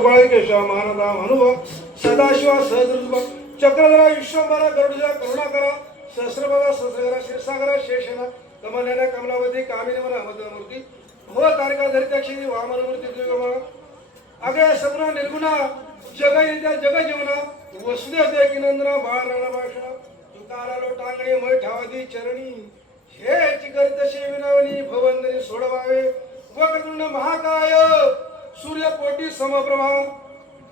केशव मानदा अनुभव सदाशिवा सहजृभ चक्रधरा विश्वंभरा गरुडजा करुणाकरा सहस्रपदा सहस्रगरा क्षीरसागरा शेषना कमल्याना कमलावती कामिनी मला अमदमूर्ती हो तारिका धरित्याक्षरी वामनमूर्ती दुर्गमा अगे सगुणा निर्गुणा जग येत्या जग जीवना वसुदेव देकिनंदना बाळ राणा भाषणा तुकारालो टांगणे मय ठावादी चरणी. हे चिकरित विनावनी भवंदनी सोडवावे. वक्रतुंड महाकाय सूर्यकोटी समप्रभा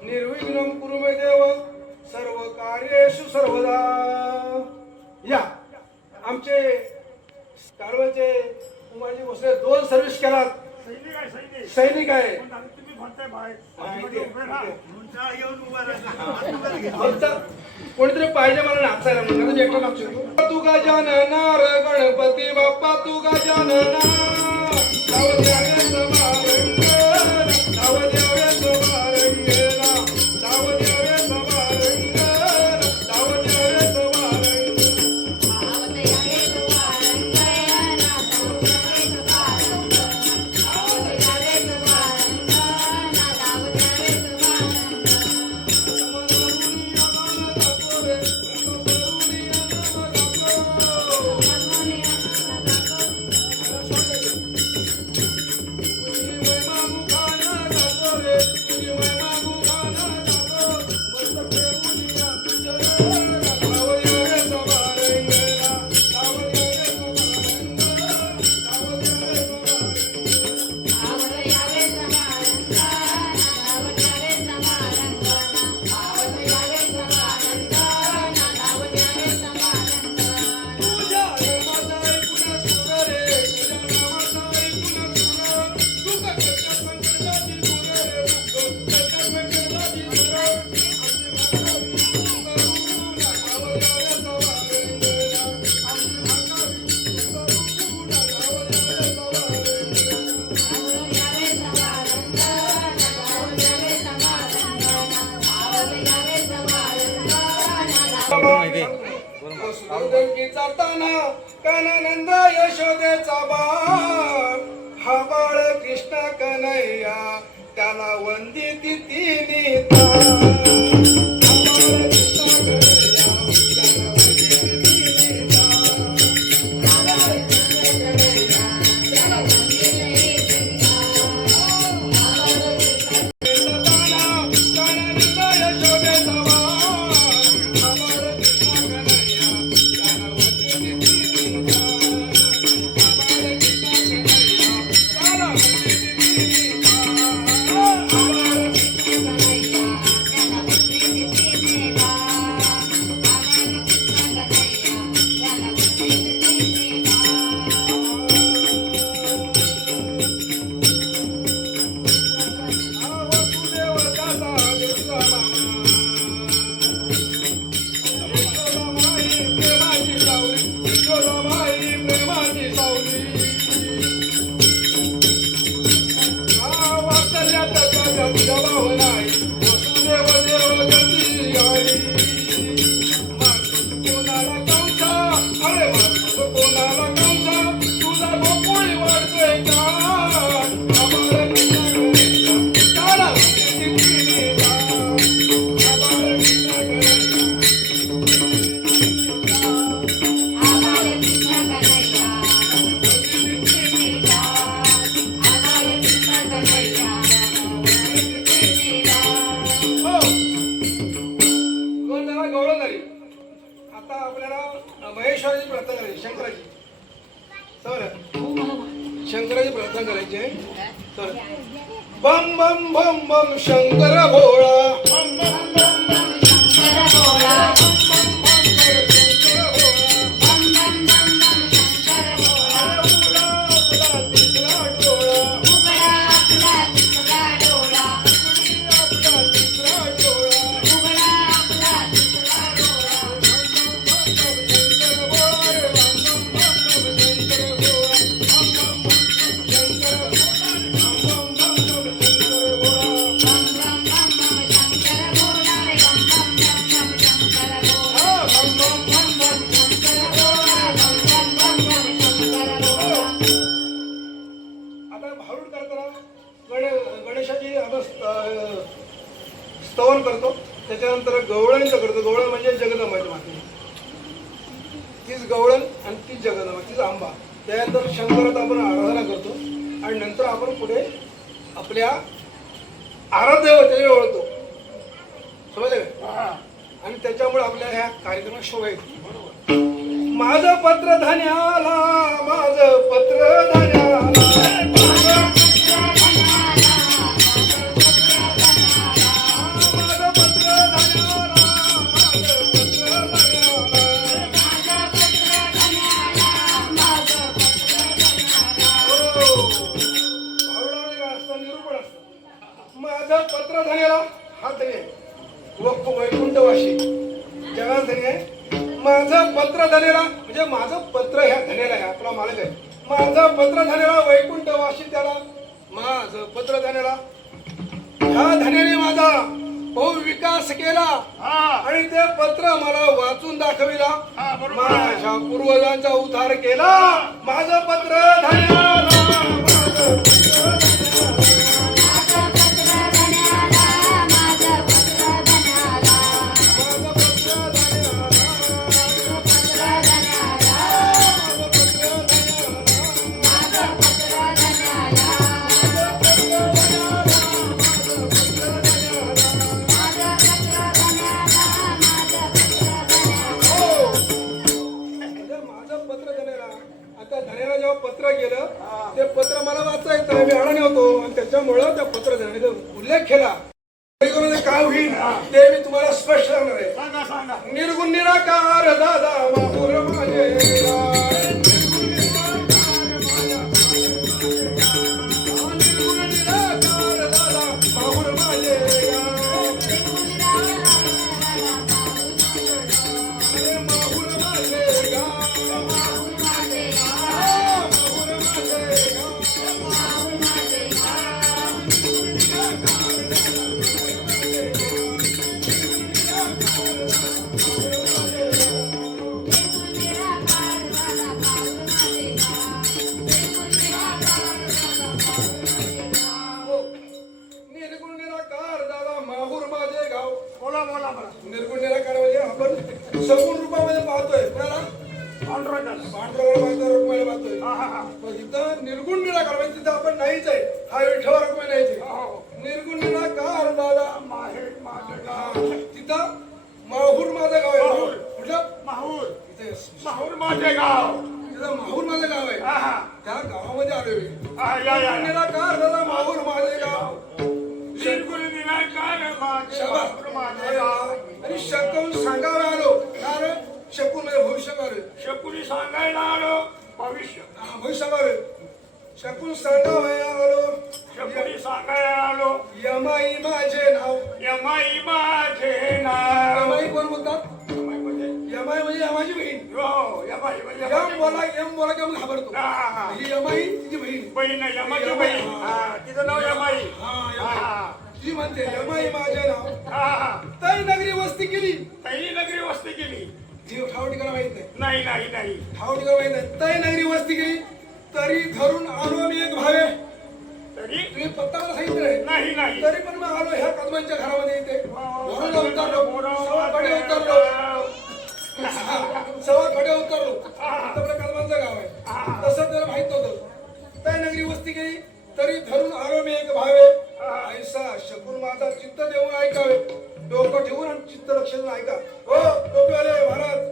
निर्विघ्नम कुरुमे देव सर्व कार्येशु सर्वदा. या. आमचे कारवाचे उमाजी भोसले दोन सर्व्हिस केलात. सैनिक आहे. सैनिक सैनिक आहे तुम्ही म्हणताय येऊन कोणीतरी पाहिजे मला नाचायला म्हणून. आता एकटा नाचतो तू गजाननार गणपती बाप्पा तू गजानना ಅವಳ गवळण आणि तीच जगदंबा तीच आंबा. त्यानंतर शंकरात आपण आराधना करतो आणि नंतर आपण पुढे आपल्या आराध्य त्याच्याकडे ओळखतो. समजलं का. आणि त्याच्यामुळे आपल्या ह्या कार्यक्रमात शोभा येते. माझं पत्र धन्याला माझं पत्र धन्याला. धन्याला हा धनी वक्फ वैकुंठवाशी जगात धनी आहे. माझं पत्र धनेला म्हणजे माझं पत्र ह्या धनेला आहे आपला मालक आहे. माझं पत्र धनेला वैकुंठवाशी त्याला. माझं पत्र धनेला ह्या धनेने माझा बहु विकास केला. आणि ते पत्र मला वाचून दाखविला. माझ्या पूर्वजांचा उद्धार केला. माझं पत्र धन्याला निर्गुण निराकार म्हणजे तिथं आपण नाहीच आहे. हा विठ्ठल यम बोला यम बोला की आपण घाबरतो हा, हा, हा. ही यमाई तिची बहीण बहीण यमाची बहीण हा, तिचं नाव यमाई हा हा, यमाई. हा. ती म्हणते यमाई माझे नाव हा, हा. तरी नगरी वस्ती केली ताई नगरी वस्ती केली ही ठाव ठिकाणा माहीत नाही नाही नाही नाही ठाव ठिकाणा माहीत नाही तरी नगरी वस्ती केली तरी धरून आलो मी एक भावे तरी तुम्ही पत्ता मला सांगितलं नाही नाही नाही तरी पण मग आलो ह्या कदमांच्या घरामध्ये इथे उतरलो उतरलो सवा खडे उतरलो आपल्या कदमांचं गाव आहे. तसं तर माहीत नव्हतं. त्या नगरी वस्ती केली तरी धरून आलो मी एक भावे ऐसा शकून माझा चित्त देऊन ऐकावे. डोकं ठेवून आणि चित्त लक्ष देऊन ऐका. हो टोपीवाले महाराज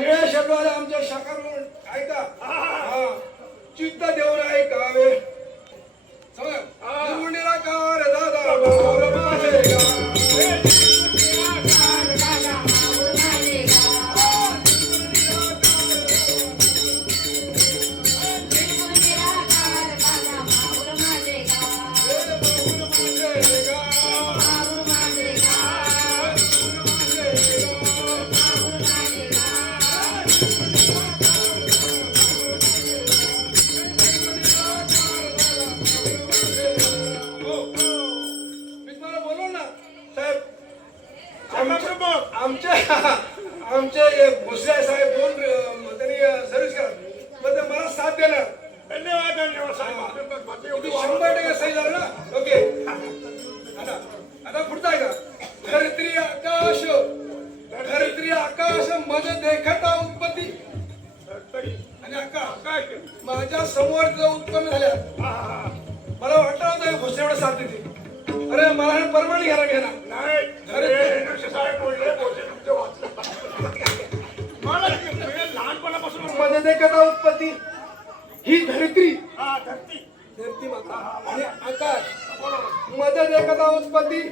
निळ्या शब्दवाले आमच्या शाखा म्हणून ऐका. हा. चित्त देऊन ऐकावे. समजा निराकार दादा जाते ती अरे मला परवडी घ्यायला घ्या नाही मला लहानपणापासून मध्ये देखता उत्पत्ती? ही धरित्री हा धरती. धरती माता. आणि आकाश. मध देखता उत्पत्ती?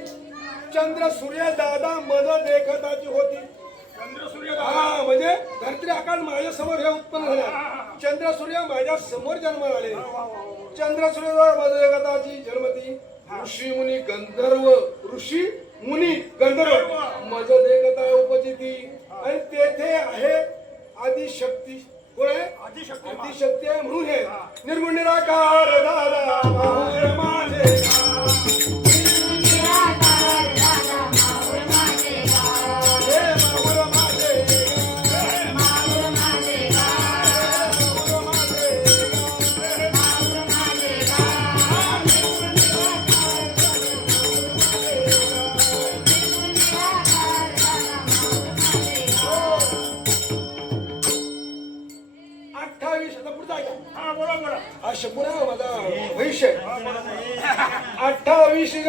चंद्र सूर्य दादा मध देखताची होती. हा म्हणजे धरती आकाश माझ्यासमोर हे उत्पन्न झाल्या चंद्र सूर्य माझ्यासमोर जन्माला आले. चंद्र सूर्य जन्मती. ऋषी मुनी गंधर्व ऋषी मुनी गंधर्व. मज देखता उपजिती आणि तेथे आहे आदिशक्ती. कोण आहे? आदिशक्ती आदिशक्ती आहे म्हणून हे. निर्गुण निराकार दादा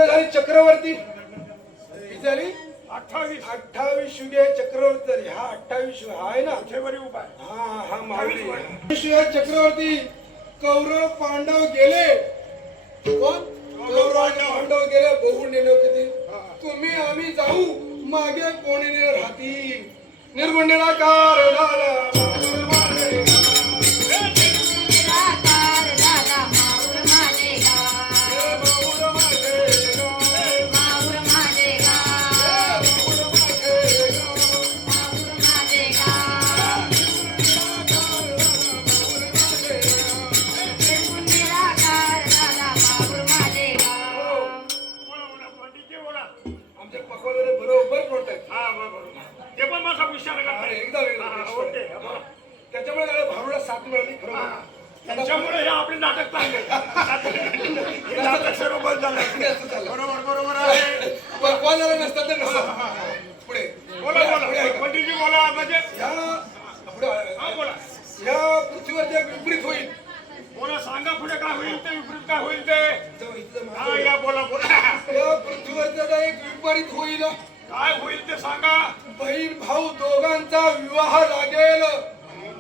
युगे झाली चक्रवर्ती? किती झाली? अठ्ठावीस. अठ्ठावीस युगे चक्रवर्ती झाली. हा अठ्ठावीस युग हा आहे ना? उभा आहे. हा हा अठ्ठावीस युगे चक्रवर्ती. कौरव पांडव गेले. कोण? कौरव पांडव. गेले. बघून नेले होते ते. तुम्ही आम्ही जाऊ. मागे कोणी ने राहती. निर्गुण निराकार झाला. एक होईल? काय होईल ते सांगा. बहीण भाऊ दोघांचा विवाह लागेल.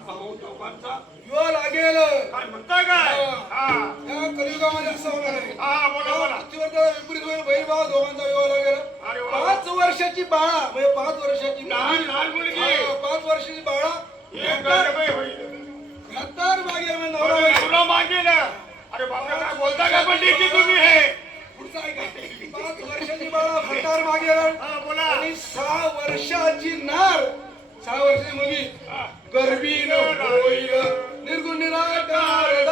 भाऊ दोघांचा? विवाह लागेल. काय म्हणताय काय? या कलियुगामध्ये असं होणार आहे. हा विपरीत होईल बहीण भाऊ दोघांचा विवाह लागेल. पाच वर्षाची बाळा म्हणजे पाच वर्षाची लहान लहान मुलगी. पाच वर्षाची बाळा. घातार म्हणजे नवरा मागेल अरे बापरे काय बोलता का तुम्ही हे? पुढचं ऐका. पाच वर्षाची बाळा घातार मागे बोला. आणि सहा वर्षाची नार. सहा वर्षाची मुलगी. होईल. निर्गुण निराकार.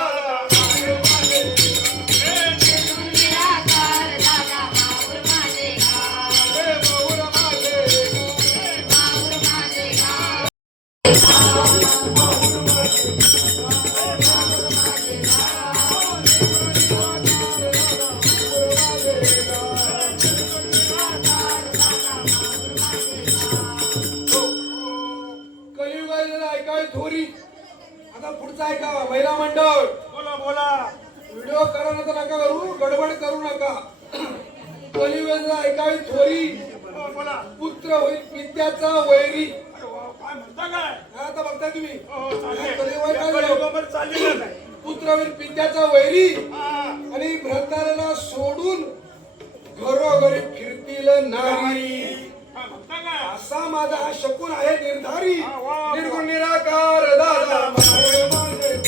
विद्याचा वैरी अरे वा, काय म्हणता काय हा, आता बघता तुम्ही हो, चाललंय. या कलियुगात या काय झालं? कलियुगामध्ये चाललेलं आहे. पुत्र होईल विद्याचा वैरी हा. आणि भ्रताला सोडून घरोघरी फिरतील नारी काय म्हणता काय असा माझा हा शकून आहे निर्धारी. निर्गुण निराकार दादा माझे.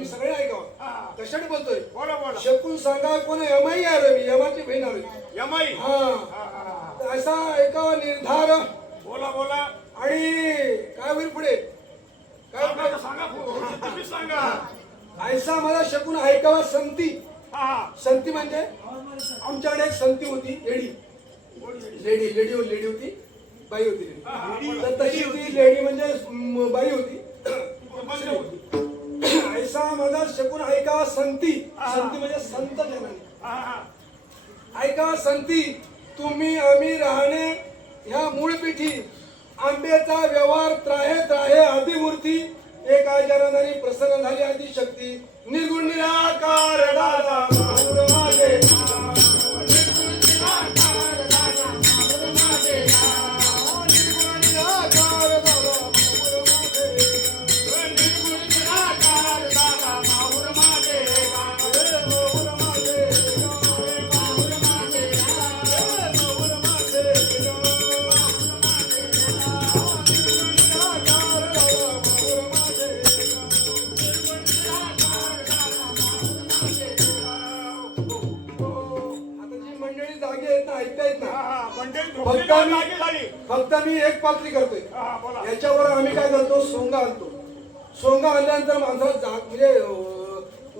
हा तुम्ही सगळे ऐकावा हा. कशाने बोलतोय? बोला बोला. शकून सांगा कोण यमाई आहे रे मी. यमाची बहीण आलोय यमाई. हा. हा, हा. असा ऐकावा निर्धार. बोला बोला. आणि काय होईल पुढे? काय सांगा सांगा तुम्ही सांगा. ऐसा मला शकून ऐकावा संती. हा हा. संती म्हणजे? आमच्याकडे एक संती होती लेडी. लेडी लेडी लेडी होती बाई होती. हा, हा, तशी ती लेडी म्हणजे म, बाई होती. माझा शकून ऐकावा संती. संती म्हणजे संत जनाने. ऐका संती तुम्ही आम्ही राहणे ह्या मूळ पिठी. आंब्याचा व्यवहार त्राहे त्राहे आदिमूर्ती. एका जनाधारी प्रसन्न झाली आदी शक्ती निर्गुण निराकार दादा मी एक पात्री करतोय. बोला. याच्यावर आम्ही काय करतो? सोंगा आणतो. सोंगा आणल्यानंतर जाग म्हणजे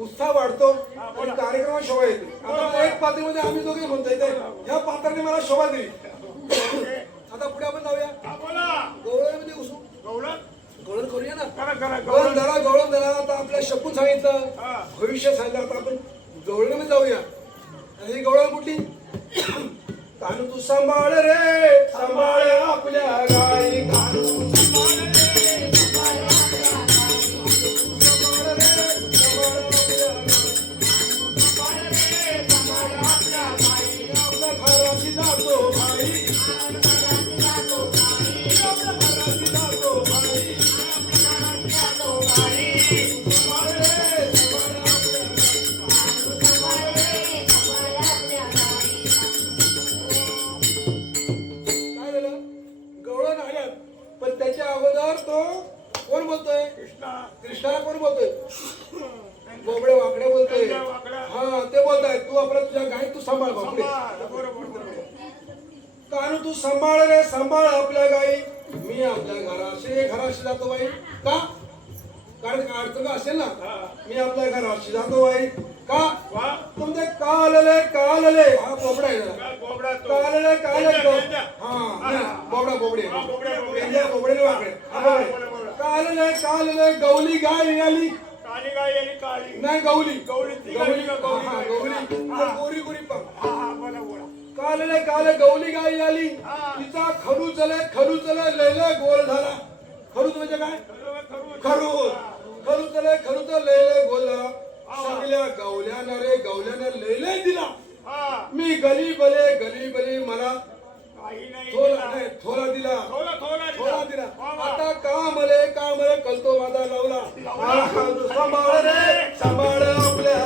उत्साह वाढतो आणि कार्यक्रमात शोभा येते. आता एक पात्रीमध्ये आम्ही दोघे म्हणतोय ते ह्या पात्राने मला शोभा दिली. आता पुढे आपण जाऊया. घुसू. गवळण? गवळण करूया ना? गवळण गवळण. धरा गवळण धरा. आता आपल्या शकून सांगितलं. भविष्य सांगितलं. आता आपण गवळणमध्ये जाऊया. आणि ही गवळण कुठली? कानू तू सांभाळ रे. आपल्या बोबडे नाही हा, हा. कालले कालले गवली गाय निघाली. काली गाय आली काळी नाही गवली. गवली, ती गवली. गवली. गोरी गोरी पण. हा हा बोला बोला. कालले काल गवली गाय आली हा. तिचा खरू चले खरू चले लैले गोल झाला. खरूच म्हणजे काय? खरं, खरं. चले खरू तर लैले गोल झाला. सगळ्या गवल्यानं रे गवल्यानं लैले दिला. मी गली बले गली बली मला नाही थोला दिला. थोला दिला. आता का मले का मले कलतो माझा लावला. सांभाळ रे. सांभाळ आपल्या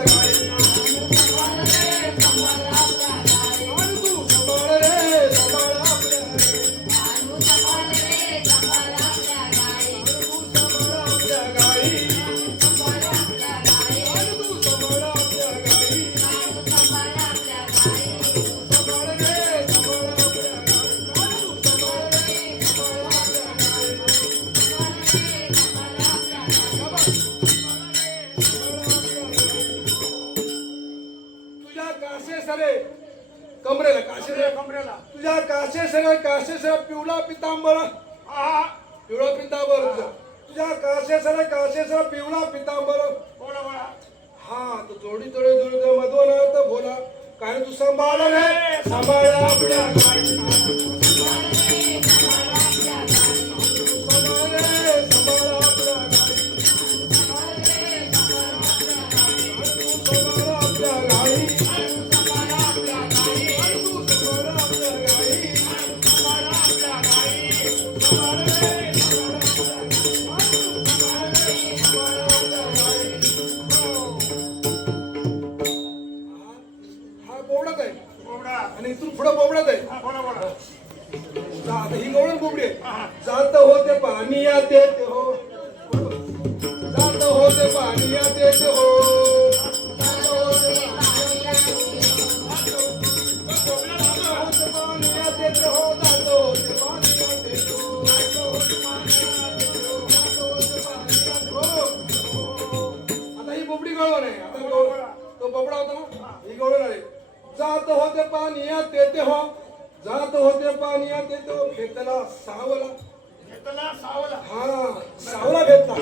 तुझ्या कासे सरे कासे सरे पिवळा पितांबर. बोला बोला. हा तो जोडी जोडी जोडी मधुन तर बोला. काय तू सांभाळ रे? सांभाळ आपल्या. आणि इथून पुढे बोबडाच आहे. हा जात ही गवळण बोबडी आहे. जात होते पाणी येते हो. जात होते पाणी येते हो. हो. हो. हो. हो. आता ही बोबडी गवळण आहे. आता तो बबडा होता जात होते पानियात तेथे हो. जात होते पानियात तेथे हो. घेतला सावला. घेतला सावला. हा सावला घेतला.